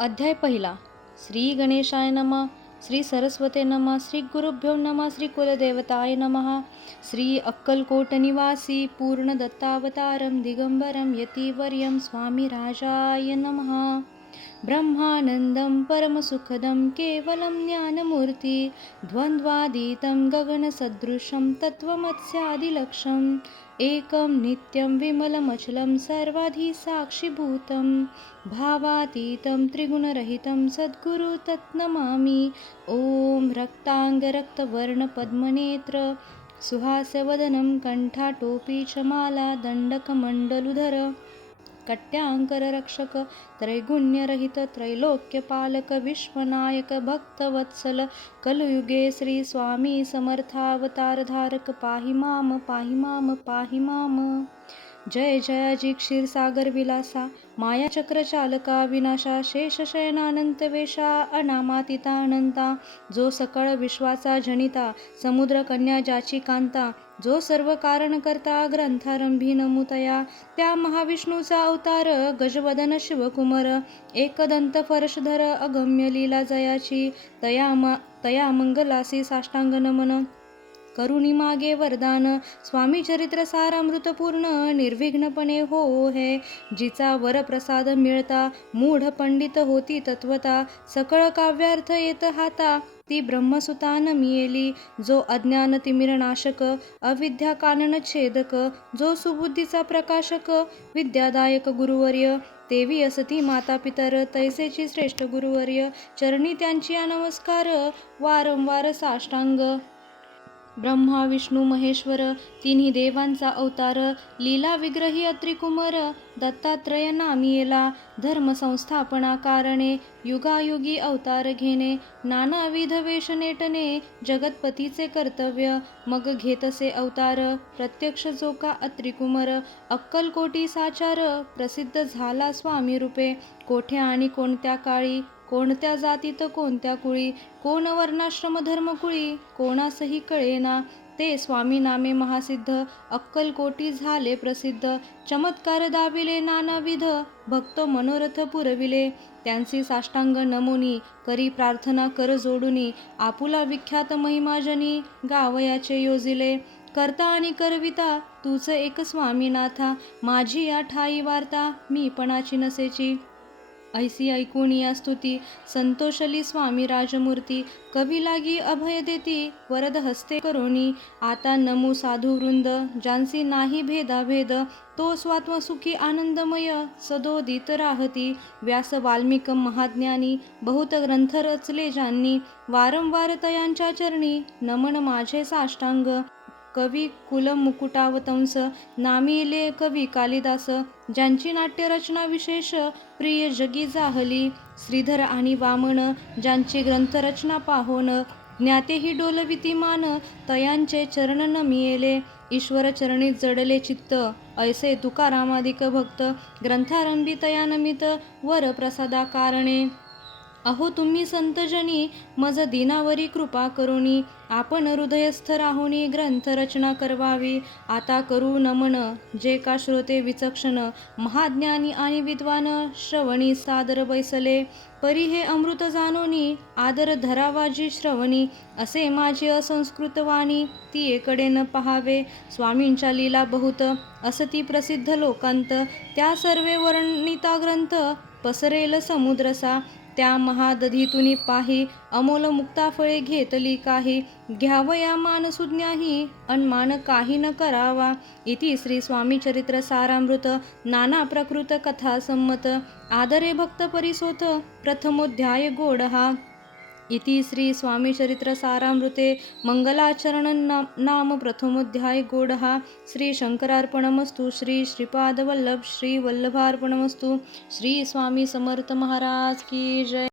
अध्याय पहिला. श्री गणेशाय नम श्री सरस्वते नम श्री गुरुभ्यो नम श्री कुलदेवताय नमः श्री अक्कलकोट निवासी पूर्ण दिगंबरं यतिवर्यं स्वामी राजाय नमः। ब्रह्मानन्दं परमसुखदं केवलं ज्ञानमूर्ति द्वन्द्वादीतं गगनसदृशं तत्त्वमत्स्यादिलक्षम् एकं नित्यं विमलमचलं सर्वाधिसाक्षिभूतं भावातीतं त्रिगुणरहितं सद्गुरु तत्नमामि। ॐ रक्ताङ्गरक्तवर्णपद्मनेत्र सुहास्यवदनं कण्ठाटोपी च माला दण्डकमण्डलुधर। कट्याङ्कररक्षक त्रैगुण्यरहित त्रैलोक्यपालक विश्वनायक भक्तवत्सल कलयुगे श्री स्वामी समर्थावतारधारक पाहि माम पाहि माम पाहि माम। जय जयाजी क्षीरसागर विलासा मायाचक्रचालका विनाशा शेषशयनानंत वेशा अनामातितानंता जो सकळ विश्वाचा जनिता समुद्र कन्या जाची कांता जो सर्व कारण करता ग्रंथारंभी नमुतया त्या महाविष्णूचा अवतार गजवदन शिवकुमार एकदंत फरशधर अगम्य लीला जयाची तया मा तया मंगलासी साष्टांग नमन करुणी मागे वरदान. स्वामी चरित्र सारामृतपूर्ण निर्विघ्नपणे हो हे. जिचा वरप्रसाद मिळता मूढ पंडित होती तत्वता. सकळ काव्यार्थ येत हाता ती ब्रह्मसुतान मियेली. जो अज्ञान तिमिरनाशक अविद्या कानन छेदक. जो सुबुद्धीचा प्रकाशक विद्यादायक गुरुवर्य. तेवी असती माता पितर तैसेची श्रेष्ठ गुरुवर्य. चरणी त्यांची नमस्कार वारंवार साष्टांग. ब्रह्मा विष्णू महेश्वर तिन्ही देवांचा अवतार लीला विग्रही अत्रिकुमर दत्तात्रय नामियेला धर्म संस्थापना कारणे युगायुगी अवतार घेणे नानाविध वेष नेटणे जगतपतीचे कर्तव्य मग घेतसे अवतार प्रत्यक्ष जोका अत्रिकुमर अक्कलकोटी साचार प्रसिद्ध झाला स्वामी रूपे कोठे आणि कोणत्या काळी कोणत्या जातीत कोणत्या कुळी कोण वर्णाश्रम धर्मकुळी कोणासही कळेना ते स्वामी नामे महासिद्ध अक्कलकोटी झाले प्रसिद्ध चमत्कार दाविले नानाविध भक्त मनोरथ पुरविले. त्यांची साष्टांग नमुनी करी प्रार्थना कर जोडुनी आपुला विख्यात महिमाजनी गावयाचे योजिले. करता आणि करविता तूच एक स्वामीनाथा माझी या ठाई वार्ता मी पणाची नसेची. ऐसी ऐकून या स्तुती संतोषली स्वामी राजमूर्ती कवी लागी अभय देती वरद हस्ते करोनी आता नमू साधुवृंद ज्यांसी नाही भेदाभेद तो स्वात्मसुखी आनंदमय सदोदित राहती व्यास वाल्मिक महाज्ञानी बहुत ग्रंथ रचले ज्यांनी वारंवार तयांच्या चरणी नमन माझे साष्टांग कवी कुलमुकुटावतंस नामिले कवी कालिदास ज्यांची नाट्यरचना विशेष प्रिय जगी जाहली श्रीधर आणि वामन ज्यांची ग्रंथरचना पाहोन ज्ञातेही डोलविती मान तयांचे चरण न मियेले ईश्वर चरणी जडले चित्त ऐसे तुकारामादिक भक्त ग्रंथारंभी तयानमित वर प्रसादा कारणे अहो तुम्ही संतजनी मज दिनावरी कृपा करुणी आपण हृदयस्थ राहुनी ग्रंथ रचना करवावी. आता करू नमन जे का श्रोते विचक्षण महाज्ञानी आणि विद्वान श्रवणी सादर बैसले. परी हे अमृत जाणोनी आदर धरावाजी श्रवणी असे माझे असंस्कृत वाणी ती एकडे न पहावे. स्वामींच्या लीला बहुत असती प्रसिद्ध लोकांत त्या सर्वे वर्णिता ग्रंथ पसरेल समुद्रसा. त्या महादधीतुनी पाही अमोल मुक्ताफळे घेतली काही. घ्यावया मानसुज्ञाही अनमान काही न करावा. इति श्री स्वामी चरित्र सारामृत. नाना प्रकृत कथा संमत. आदरे भक्त परिसोत प्रथमोध्याय गोड हा इति श्री स्वामी चरित्र सारामृते मंगलाचरण नाम प्रथमोध्याय गोडः। श्री शंकरार्पणमस्तु श्री श्रीपादवल्लभ श्री वल्लभार्पणमस्तु। श्री स्वामी समर्थ महाराज की जय।